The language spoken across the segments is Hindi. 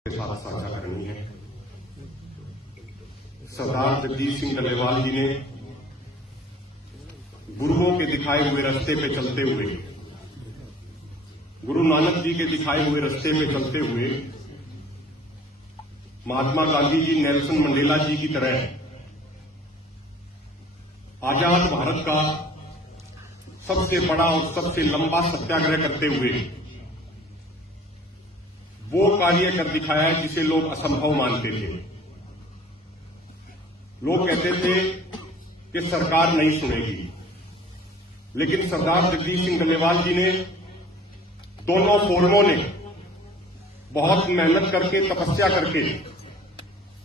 के साथ साझा करनी है। सरदार जगजीत सिंह डल्लेवाल जी ने गुरुओं के दिखाए हुए रास्ते पे चलते हुए, गुरु नानक जी के दिखाए हुए रास्ते पे चलते हुए महात्मा गांधी जी, नेल्सन मंडेला जी की तरह आजाद भारत का सबसे बड़ा और सबसे लंबा सत्याग्रह करते हुए वो कार्य कर दिखाया है जिसे लोग असंभव मानते थे। लोग कहते थे कि सरकार नहीं सुनेगी, लेकिन सरदार जगजीत सिंह डल्लेवाल जी ने, दोनों फोरमों ने बहुत मेहनत करके, तपस्या करके,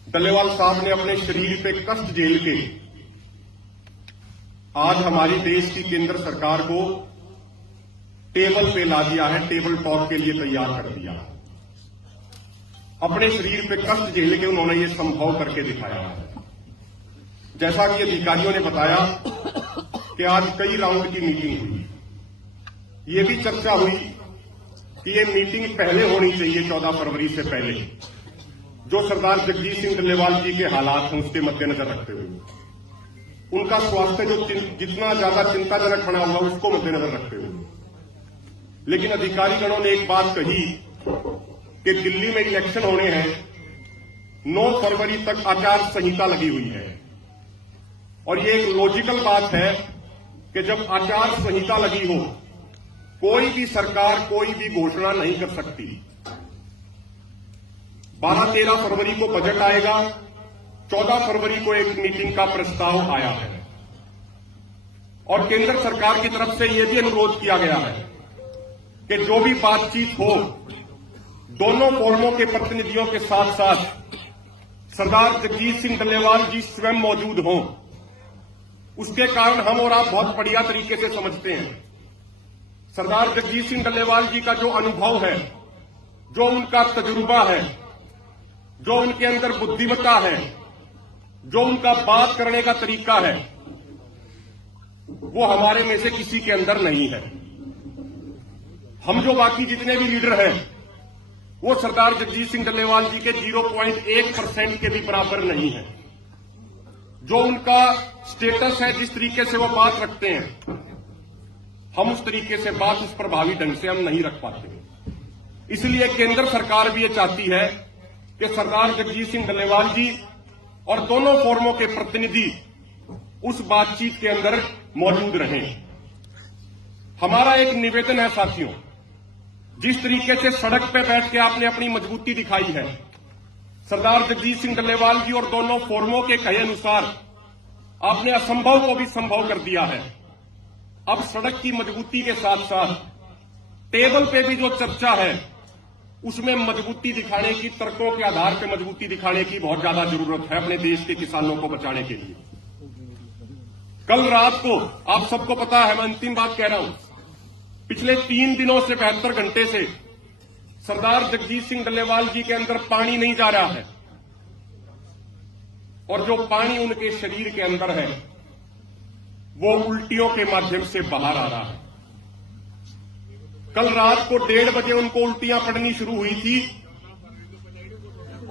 डल्लेवाल साहब ने अपने शरीर पे कष्ट झेल के आज हमारी देश की केंद्र सरकार को टेबल पे ला दिया है, टेबल टॉक के लिए तैयार कर दिया। अपने शरीर पे कष्ट झेल के उन्होंने ये संभव करके दिखाया है। जैसा कि अधिकारियों ने बताया कि आज कई राउंड की मीटिंग हुई, ये भी चर्चा हुई कि ये मीटिंग पहले होनी चाहिए, 14 फरवरी से पहले, जो सरदार जगजीत सिंह डल्लेवाल जी के हालात हैं उसके मद्देनजर रखते हुए, उनका स्वास्थ्य जो जितना ज्यादा चिंताजनक बना हुआ उसको मद्देनजर रखते हुए। लेकिन अधिकारीगणों ने एक बात कही कि दिल्ली में इलेक्शन होने हैं, 9 फरवरी तक आचार संहिता लगी हुई है, और ये एक लॉजिकल बात है कि जब आचार संहिता लगी हो, कोई भी सरकार कोई भी घोषणा नहीं कर सकती। 12-13 फरवरी को बजट आएगा, 14 फरवरी को एक मीटिंग का प्रस्ताव आया है, और केंद्र सरकार की तरफ से यह भी अनुरोध किया गया है कि जो भी बातचीत हो, दोनों फोरमों के प्रतिनिधियों के साथ साथ सरदार जगजीत सिंह डल्लेवाल जी स्वयं मौजूद हों। उसके कारण हम और आप बहुत बढ़िया तरीके से समझते हैं सरदार जगजीत सिंह डल्लेवाल जी का जो अनुभव है, जो उनका तजुर्बा है, जो उनके अंदर बुद्धिमत्ता है, जो उनका बात करने का तरीका है, वो हमारे में से किसी के अंदर नहीं है। हम जो बाकी जितने भी लीडर हैं, वो सरदार जगजीत सिंह डल्लेवाल जी के 0.1% के भी बराबर नहीं है। जो उनका स्टेटस है, जिस तरीके से वो बात रखते हैं, हम उस तरीके से बात, उस प्रभावी ढंग से हम नहीं रख पाते। इसलिए केंद्र सरकार भी ये चाहती है कि सरदार जगजीत सिंह डल्लेवाल जी और दोनों फोरमों के प्रतिनिधि उस बातचीत के अंदर मौजूद रहें। हमारा एक निवेदन है साथियों, जिस तरीके से सड़क पे बैठ के आपने अपनी मजबूती दिखाई है, सरदार जगजीत सिंह डल्लेवाल जी और दोनों फोरमों के कहे अनुसार आपने असंभव को भी संभव कर दिया है। अब सड़क की मजबूती के साथ साथ टेबल पे भी जो चर्चा है, उसमें मजबूती दिखाने की, तर्कों के आधार पर मजबूती दिखाने की बहुत ज्यादा जरूरत है अपने देश के किसानों को बचाने के लिए। कल रात को, आप सबको पता है, मैं अंतिम बात कह रहा हूं, पिछले 3 दिनों से 72 घंटे से सरदार जगजीत सिंह डल्लेवाल जी के अंदर पानी नहीं जा रहा है, और जो पानी उनके शरीर के अंदर है वो उल्टियों के माध्यम से बाहर आ रहा है। कल रात को 1:30 बजे उनको उल्टियां पड़नी शुरू हुई थी,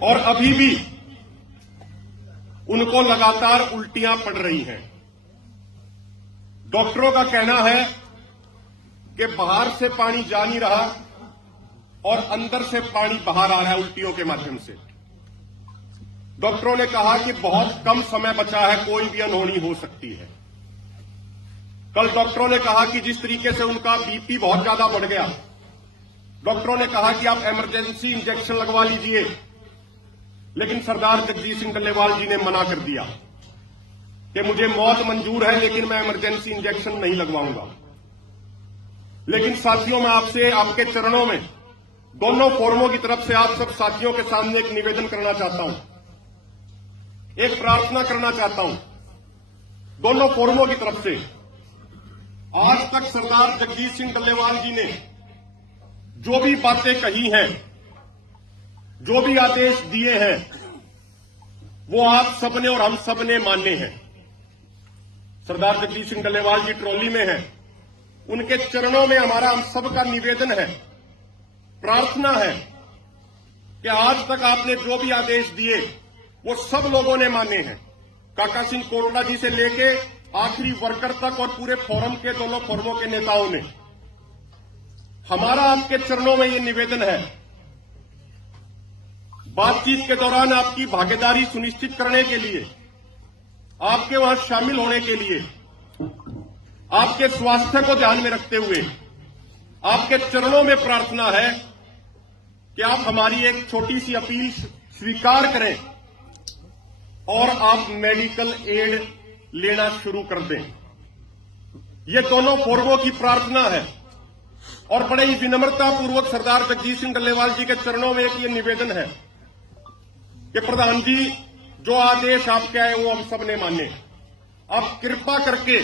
और अभी भी उनको लगातार उल्टियां पड़ रही हैं। डॉक्टरों का कहना है कि बाहर से पानी जा नहीं रहा और अंदर से पानी बाहर आ रहा है उल्टियों के माध्यम से। डॉक्टरों ने कहा कि बहुत कम समय बचा है, कोई भी अनहोनी हो सकती है। कल डॉक्टरों ने कहा कि जिस तरीके से उनका बीपी बहुत ज्यादा बढ़ गया, डॉक्टरों ने कहा कि आप इमरजेंसी इंजेक्शन लगवा लीजिए, लेकिन सरदार जगजीत सिंह डल्लेवाल जी ने मना कर दिया कि मुझे मौत मंजूर है, लेकिन मैं इमरजेंसी इंजेक्शन नहीं लगवाऊंगा। लेकिन साथियों, मैं आपसे, आपके चरणों में, दोनों फोरमों की तरफ से आप सब साथियों के सामने एक निवेदन करना चाहता हूं, एक प्रार्थना करना चाहता हूं, दोनों फोरमों की तरफ से। आज तक सरदार जगजीत सिंह डल्लेवाल जी ने जो भी बातें कही हैं, जो भी आदेश दिए हैं, वो आप सबने और हम सबने माने हैं। सरदार जगजीत सिंह डल्लेवाल जी ट्रॉली में हैं, उनके चरणों में हमारा हम सबका निवेदन है, प्रार्थना है कि आज तक आपने जो भी आदेश दिए वो सब लोगों ने माने हैं। काका सिंह कोटला जी से लेके आखिरी वर्कर तक और पूरे फोरम के दोनों फोरमों के नेताओं ने। हमारा आपके चरणों में ये निवेदन है, बातचीत के दौरान आपकी भागीदारी सुनिश्चित करने के लिए, आपके वहां शामिल होने के लिए, आपके स्वास्थ्य को ध्यान में रखते हुए आपके चरणों में प्रार्थना है कि आप हमारी एक छोटी सी अपील स्वीकार करें और आप मेडिकल एड लेना शुरू कर दें। ये दोनों फोरमों की प्रार्थना है और बड़े ही विनम्रतापूर्वक सरदार जगजीत सिंह डल्लेवाल जी के चरणों में एक ये निवेदन है कि प्रधान जी, जो आदेश आपके आए वो हम सब ने माने। आप कृपा करके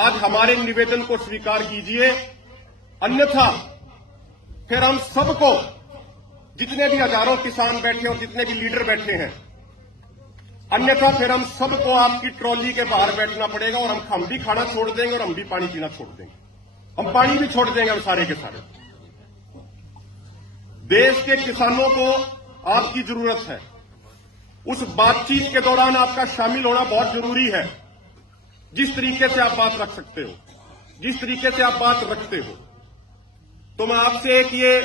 आज हमारे निवेदन को स्वीकार कीजिए, अन्यथा फिर हम सबको, जितने भी हजारों किसान बैठे और जितने भी लीडर बैठे हैं, अन्यथा फिर हम सबको आपकी ट्रॉली के बाहर बैठना पड़ेगा और हम भी खाना छोड़ देंगे और हम भी पानी पीना छोड़ देंगे। हम पानी भी छोड़ देंगे, हम सारे के सारे। देश के किसानों को आपकी जरूरत है। उस बातचीत के दौरान आपका शामिल होना बहुत जरूरी है। जिस तरीके से आप बात रख सकते हो, जिस तरीके से आप बात रखते हो, तो मैं आपसे एक ये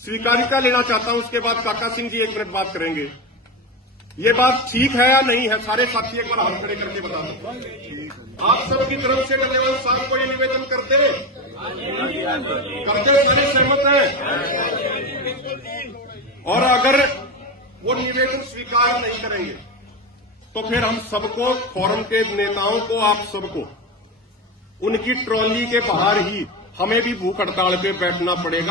स्वीकारिता लेना चाहता हूं। उसके बाद काका सिंह जी 1 मिनट बात करेंगे। ये बात ठीक है या नहीं है? सारे साथी एक बार हाथ खड़े करके बता दो। आप सबकी तरफ से डल्लेवाल साहब को ये निवेदन करते सारे सहमत हैं? और अगर वो निवेदन स्वीकार नहीं करेंगे तो फिर हम सबको, फोरम के नेताओं को, आप सबको उनकी ट्रॉली के बाहर ही हमें भी भूख हड़ताल पे बैठना पड़ेगा।